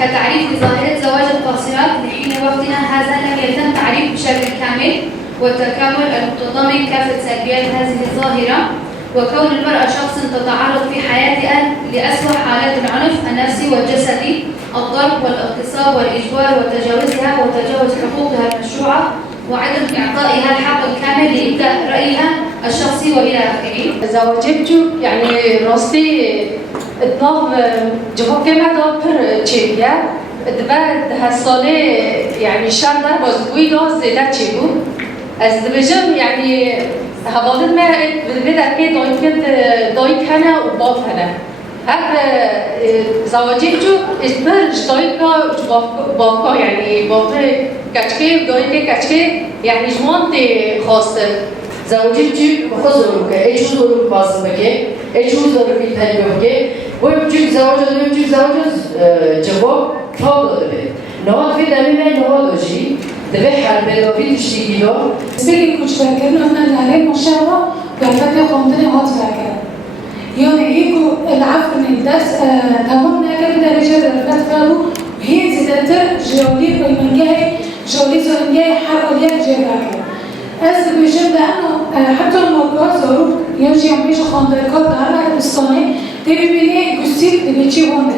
كتعريف لظاهرة زواج القاصرات لحين وقتنا هذا لم يتم تعريف بشكل كامل والتكامل المتضمن كافة سلبيات هذه الظاهرة، وكون المرأة شخص تتعرض في حياتها لأسوأ حالات العنف النفسي والجسدي، الضرب والاغتصاب والإجبار وتجاوزها وتجاوز حقوقها المشروعة وعدم إعطائها الحق الكامل لإبداء رأيها الشخصي وإلى آخره. زواجتو يعني راستي اتناف جهو كما دابر تشيبيا دبا هالصالة يعني شاندر بازگوی داز زیده چی بود از دبجم يعني هبادت ما بدأ كده دايك هنا وباف هنا هب زواجتو اسبر جدايكا بافكا يعني بافه كچكي ودايكا كچكي يعني جوان تي خاصة زواجتو بخزر بكه ايش زور باز بكه ايش زور بيتهل بكه ويمكن زواج جواب فاضل به نهاد في دميمه نهاد جي دبي حرب دوفي تشتيجيلو سبيل كوش فاكرنا أن عليه مشروع بيعتبر قومتنا هات فاكر يعني يكو العفو من الدرس تمام ناكل درجة درجات فلو هي زيادة جولي من جاي جولي زون جاي حرق ليك جاي فاكر از بيجيب لأنه حتى الموقع ظروف يجي عم يجي خاندركات على الصانع تبي بيني قصير تبي تشي هون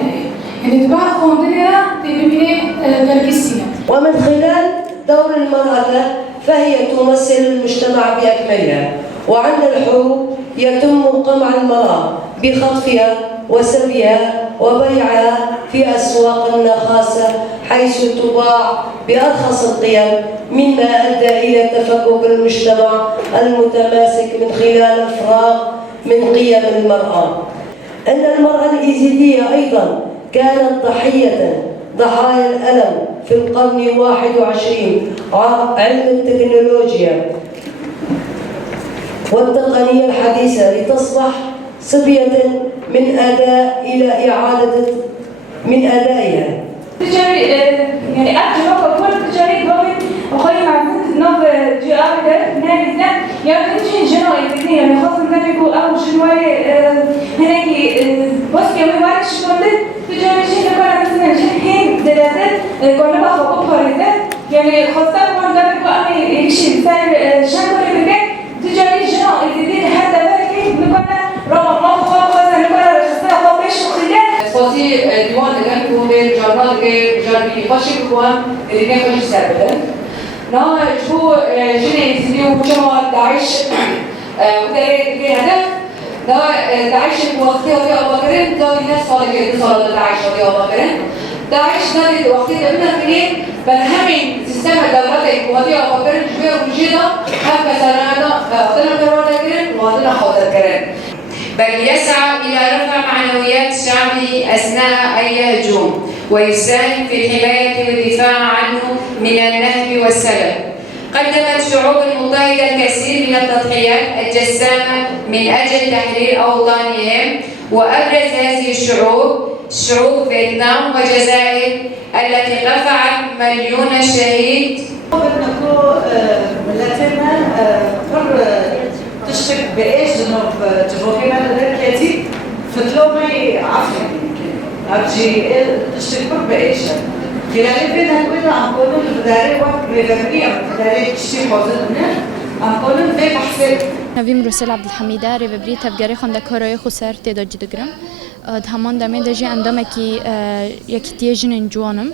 يعني تبع خاندرة تبي بيني درجسية. ومن خلال دور المرأة فهي تمثل المجتمع بأكملها، وعند الحروب يتم قمع المرأة بخطفها وسبيها وبيعها في أسواق النخاسة حيث تباع بأرخص القيم، مما أدى إلى تفكك المجتمع المتماسك من خلال الفراغ من قيم المرأة. أن المرأة الإيزيدية أيضا كانت ضحايا الألم في القرن 21 علم التكنولوجيا والتقنية الحديثة لتصبح صبية من أداء إلى إعادة من أدائها. يعني أكثر كل تجاري قوي وخلي معبود نوع جار ده نادي ده يعني تيجي جنوا يبتدي يعني خاصة ده بيكون أو جنواري هناك بس يوم واحد شغله تجاري شيء كنا مثلا جهين دلالات كنا بخطوط فريدة يعني خاصة كمان ده بيكون أنا يشيل سعر شغله بيجي تجاري جنوا يبتدي هذا بقى كيف نكنا رقم مخفى وزن نكنا رجسنا خفيش وخلاه صوتي ديوان لكن كومير جرنال جربي خاشي بكوان اللي نخش سببا نا شو جيني سيديو بجمع داعش وده هدف نا داعش وقتي وقتي أباكرين ده الناس صالح صار داعش وقتي أباكرين داعش ده وقتي ده بنا كنين بنهمين سيستم الدولة وقتي أباكرين شوية وجيدا هم كسرنا أعطينا كرونا كرين وأعطينا حاضر كرين بل يسعى إلى رفع معنويات شعبه أثناء أي هجوم ويساهم في الحماية والدفاع عنه من النهب والسلب. قدمت الشعوب المضطهدة الكثير من التضحيات الجسامة من أجل تحرير أوطانهم، وأبرز هذه شعوب فيتنام والجزائر التي رفعت مليون شهيد. تشتك بإيش جنوب جنوبنا الكاتي فتلومي عفوا أبجي تشتك بإيش خلال بين هالوين عم قولوا الفداري وقت ريفرني أو الفداري تشتي حوزتنا عم قولوا في بحث. نویم رسول عبدالحمیده ریوبری تفگری خونده کارای خسر تعداد جدگرم همان دمی دجی اندام یکی تیجن جوانم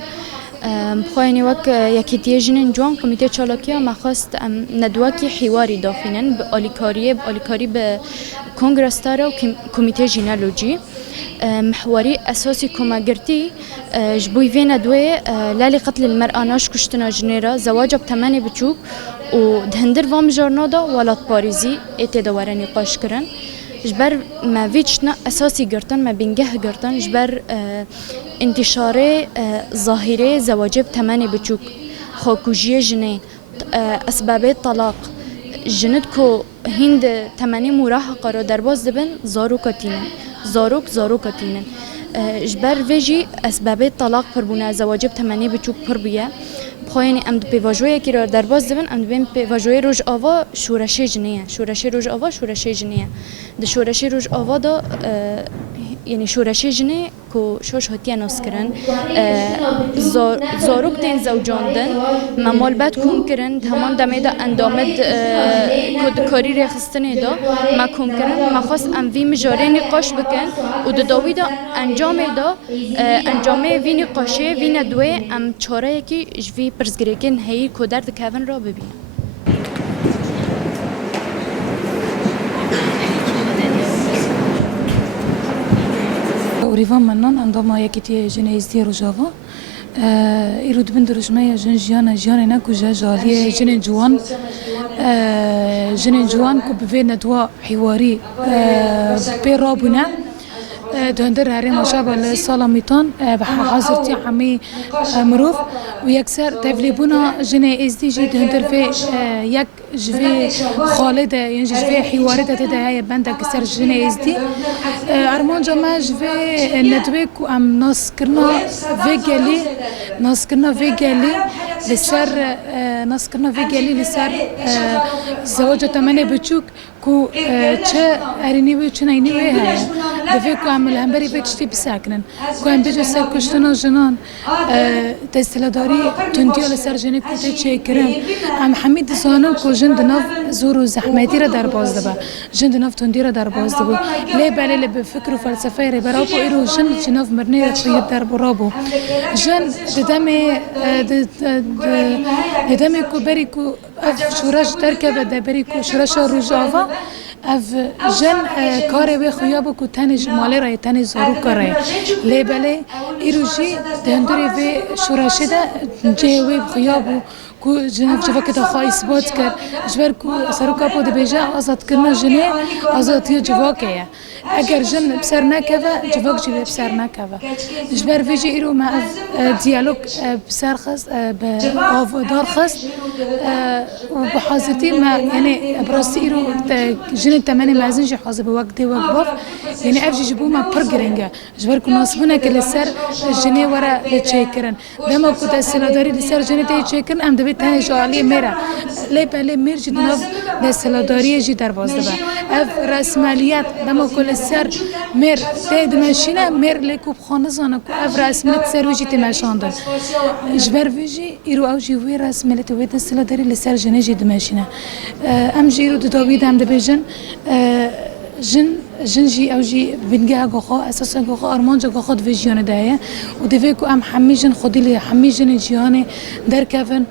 بخواهی وقت یکی تیجن جوان کمیته چالاکیا مخواست ندواکی حواری داخلن به آلیکاری به کنگرس تاره و کمیته جینالوجی محوری اساسی کمگرتی جبوی وی ندوی لالی قتل المرأة ناش کشتنا جنیرا زواج بتمنی بچوک و دهندر وام جارنادا ولات پاریزی اتداوره نقاش کرن جبر ما ویچنا اساسی گرتن ما بینگه گرتن جبر انتشار ظاهره زواج بتمنی بچوک خاکوجی جنه اسباب طلاق جند کو هند تمنی مراهقه را درباز دبن زاروک کتینن جبر ویجی اسباب طلاق پر بونه زواج بتمنی بچوک پر بیه بخواهی ام دو پیواجوی کی را درباز دبن ام دو پیواجوی روز آوا شورشی جنیه ده شورشی روز آوا دا یعنی شورشی جنی کو شوش هاتیه ناس کرن زاروک دین زوجاندن ممال بد کم کرن همان دمه دا اندامد کاری رخستنه دا ما کم کرن ما خواست ام وی مجاره نقاش بکن و داوی دا انجامه وی نقاشه وی ندوه ام چاره یکی جوی پرزگریکن هی کودر دکوون را ببینم. ریوان منان اندام یکیتی جنیزی روزاوا ایرود بندرشمه جن نکوجه جالی جن جوان کو به ندوا حواری پیرابونه دهندر هری مشابه سالمیتان به حاضرتی همه مروف و یکسر تفلیبونا جنه ازدیجی دهندر في یک جوی خالده یعنی جوی حواری تده های بنده کسر جنه ازدی ارمان جمع جوی ندوی کو ام ناس کرنا ویگلی لسر زواج تمنه بچوک کو چه ارینی و چه نینی و های دفعه کو عمل همبری بچتی بسکنن کو هم بجو سر کشتنا جنان تستلاداری تندیال سر جنه کوته چه کرن ام حمید زانم کو جند ناف زور و زحمتی را در باز دبا جند ناف تندی را در باز دبا لی بله به فکر و فلسفه را برابو ایرو جند جناف مرنی را خیلی در برابو جند ددمی کو بری کو شورش ترکه به بری کو شورش روزاوا اف جن کاری به خیابو کو تنش مالی رای تنش زارو کاره لیبله ایروجی دندری به شورشی ده جیوی خیابو کو جناب جواب که خواهی اثبات کرد جبر کو سرکا بود بیجا آزاد کردن جنه آزادی جواکیه اگر جن بسر نکوه جواک جی بسر نکوه جبر ویجی ایرو ما دیالوگ بسر خست به آفدار خست و بحاضرتی ما یعنی براستی ایرو جن تمنی مازن جی حاضر بوقت باف یعنی افجی جبو ما پرگرنگه جبر کو ناسبونه که لسر جنه ورا لچیکرن دما کو تسلاداری لسر جنه تی چیکرن ام دبی تنه جالی میره لی بله میر جی دناف دستلاداری جی در باز دبا اف رسمالیت دما کل سر میر تید ماشینه میر لیکوب خانه زانه کو اف رسمالیت سر وجی تماشاندن جبر وجی ایرو او جی وی رسمالیت وی دستلاداری لسر جنه جی دماشینه ام جی ایرو داوید هم دبیجن جنجي أو جي بنجا جوخا أساسا جوخا أرمان جا جوخا دفيجيانه دايه ودفيكو أم حمي جن خدي لي حمي جن جيانه در كفن